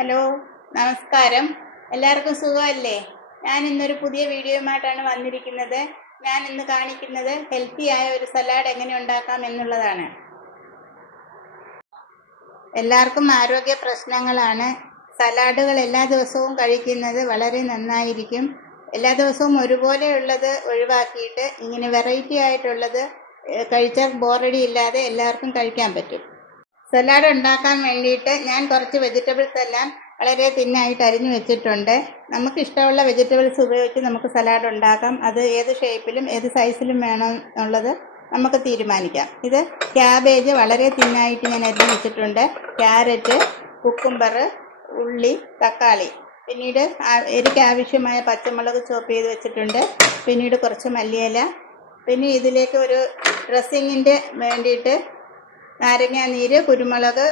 Hello, നമസ്കാരം. എല്ലാവർക്കും സുഖമല്ലേ? ഞാൻ ഇന്നൊരു പുതിയ വീഡിയോയുമായിട്ടാണ് വന്നിരിക്കുന്നത്. ഞാൻ ഇന്ന് കാണിക്കുന്നത് ഹെൽത്തിയായ ഒരു സലാഡ് എങ്ങനെ ഉണ്ടാക്കാം എന്നുള്ളതാണ്. എല്ലാവർക്കും ആരോഗ്യ പ്രശ്നങ്ങളാണ്. സലാഡുകൾ എല്ലാ ദിവസവും കഴിക്കുന്നത് വളരെ നന്നായിരിക്കും. എല്ലാ ദിവസവും ഒരുപോലെയുള്ളത് ഒഴിവാക്കിയിട്ട് ഇങ്ങനെ വെറൈറ്റി ആയിട്ടുള്ളത് കഴിച്ചാൽ ബോറടി ഇല്ലാതെ എല്ലാവർക്കും കഴിക്കാൻ പറ്റും. സലാഡ് ഉണ്ടാക്കാൻ വേണ്ടിയിട്ട് ഞാൻ കുറച്ച് വെജിറ്റബിൾസ് എല്ലാം വളരെ തിന്നായിട്ട് അരിഞ്ഞു വെച്ചിട്ടുണ്ട്. നമുക്ക് ഇഷ്ടമുള്ള വെജിറ്റബിൾസ് ഉപയോഗിച്ച് നമുക്ക് സലാഡ് ഉണ്ടാക്കാം. അത് ഏത് ഷേപ്പിലും ഏത് സൈസിലും വേണം എന്നുള്ളത് നമുക്ക് തീരുമാനിക്കാം. ഇത് ക്യാബേജ് വളരെ തിന്നായിട്ട് ഞാൻ അരിഞ്ഞു വെച്ചിട്ടുണ്ട്. ക്യാരറ്റ്, കുക്കുംബർ, ഉള്ളി, തക്കാളി, പിന്നീട് എരിക്ക് ആവശ്യമായ പച്ചമുളക് ചോപ്പ് ചെയ്ത് വെച്ചിട്ടുണ്ട്. പിന്നീട് കുറച്ച് മല്ലിയില, പിന്നെ ഇതിലേക്ക് ഒരു ഡ്രസ്സിങ്ങിൻ്റെ വേണ്ടിയിട്ട് നാരങ്ങ നീര്, കുരുമുളക്,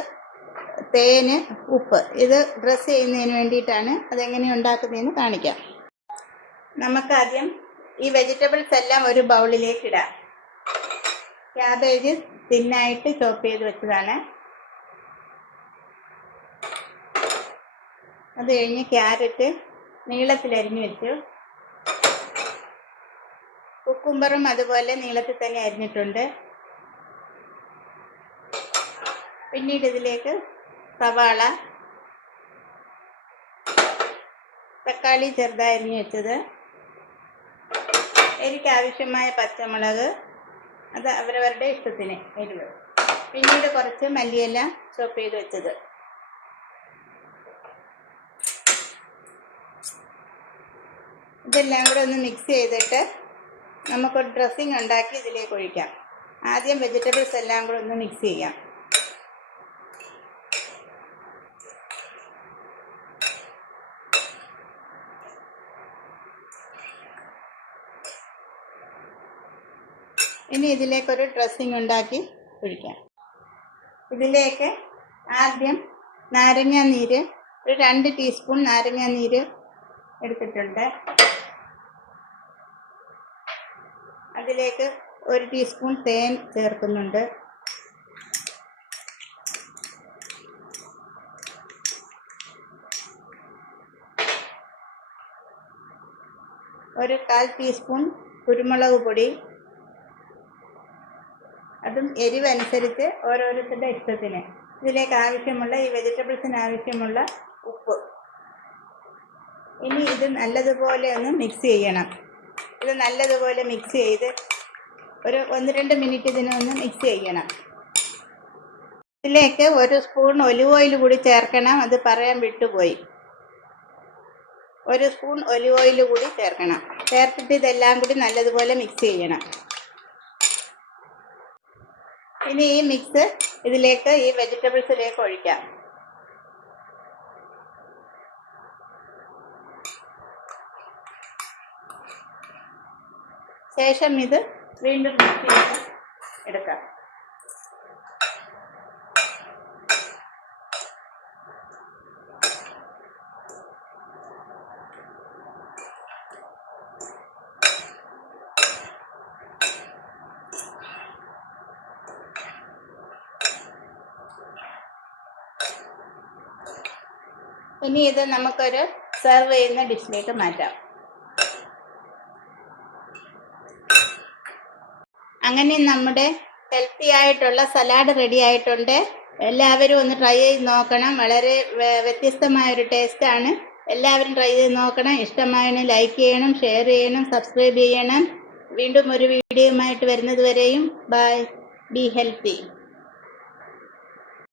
തേന്, ഉപ്പ്. ഇത് ഡ്രസ് ചെയ്യുന്നതിന് വേണ്ടിയിട്ടാണ്. അതെങ്ങനെ ഉണ്ടാക്കുന്നതെന്ന് കാണിക്കാം. നമുക്കാദ്യം ഈ വെജിറ്റബിൾസ് എല്ലാം ഒരു ബൗളിലേക്ക് ഇടാം. ക്യാബേജ് തിന്നായിട്ട് ചോപ്പ് ചെയ്ത് വെച്ചതാണ്. അത് കഴിഞ്ഞ് ക്യാരറ്റ് നീളത്തിൽ അരിഞ്ഞു വെച്ചു. കുക്കുംബറും അതുപോലെ നീളത്തിൽ തന്നെ അരിഞ്ഞിട്ടുണ്ട്. പിന്നീട് ഇതിലേക്ക് സവാള, തക്കാളി ചെറുതായി അരിഞ്ഞു വെച്ചത്, എരിക്ക് ആവശ്യമായ പച്ചമുളക്, അത് അവരവരുടെ ഇഷ്ടത്തിന് എരിവ്, പിന്നീട് കുറച്ച് മല്ലിയില ചോപ്പ് ചെയ്ത് വെച്ചത്. ഇതെല്ലാം കൂടെ ഒന്ന് മിക്സ് ചെയ്തിട്ട് നമുക്കൊരു ഡ്രസ്സിങ് ഉണ്ടാക്കി ഇതിലേക്ക് ഒഴിക്കാം. ആദ്യം വെജിറ്റബിൾസ് എല്ലാം കൂടെ ഒന്ന് മിക്സ് ചെയ്യാം. ഇനി ഇതിലേക്കൊരു ഡ്രസ്സിങ് ഉണ്ടാക്കി ഒഴിക്കാം. ഇതിലേക്ക് ആദ്യം നാരങ്ങ നീര്, ഒരു 2 ടീസ്പൂൺ നാരങ്ങ നീര് എടുത്തിട്ടുണ്ട്. അതിലേക്ക് 1 ടീസ്പൂൺ തേൻ ചേർക്കുന്നുണ്ട്. ഒരു 1/4 ടീസ്പൂൺ കുരുമുളക് പൊടി, അതും എരിവനുസരിച്ച് ഓരോരുത്തരുടെ ഇഷ്ടത്തിന്. ഇതിലേക്ക് ആവശ്യമുള്ള ഈ വെജിറ്റബിൾസിന് ആവശ്യമുള്ള ഉപ്പ്. ഇനി ഇത് നല്ലതുപോലെ ഒന്ന് മിക്സ് ചെയ്യണം. ഇത് നല്ലതുപോലെ മിക്സ് ചെയ്ത് ഒരു 1-2 മിനിറ്റ് ഇതിനൊന്ന് മിക്സ് ചെയ്യണം. ഇതിലേക്ക് 1 സ്പൂൺ ഒലിവ് ഓയിൽ കൂടി ചേർക്കണം. അത് പറയാൻ വിട്ടുപോയി. 1 സ്പൂൺ ഒലിവ് ഓയിൽ കൂടി ചേർക്കണം. ചേർത്തിട്ട് ഇതെല്ലാം കൂടി നല്ലതുപോലെ മിക്സ് ചെയ്യണം. ഇനി ഈ മിക്സ് ഇതിലേക്ക് ഈ വെജിറ്റബിൾസിലേക്ക് ഒഴിക്കാം. ശേഷം ഇത് വീണ്ടും മിക്സ് ചെയ്ത് എടുക്കാം. ഇനി ഇത് നമുക്കൊരു സെർവ് ചെയ്യുന്ന ഡിഷിലേക്ക് മാറ്റാം. അങ്ങനെ നമ്മുടെ ഹെൽത്തി ആയിട്ടുള്ള സലാഡ് റെഡി ആയിട്ടുണ്ട്. എല്ലാവരും ഒന്ന് ട്രൈ ചെയ്ത് നോക്കണം. വളരെ വ്യത്യസ്തമായൊരു ടേസ്റ്റാണ്. എല്ലാവരും ട്രൈ ചെയ്ത് നോക്കണം. ഇഷ്ടമായതിന് ലൈക്ക് ചെയ്യണം, ഷെയർ ചെയ്യണം, സബ്സ്ക്രൈബ് ചെയ്യണം. വീണ്ടും ഒരു വീഡിയോയുമായിട്ട് വരുന്നത് വരെയും ബൈ. Be healthy.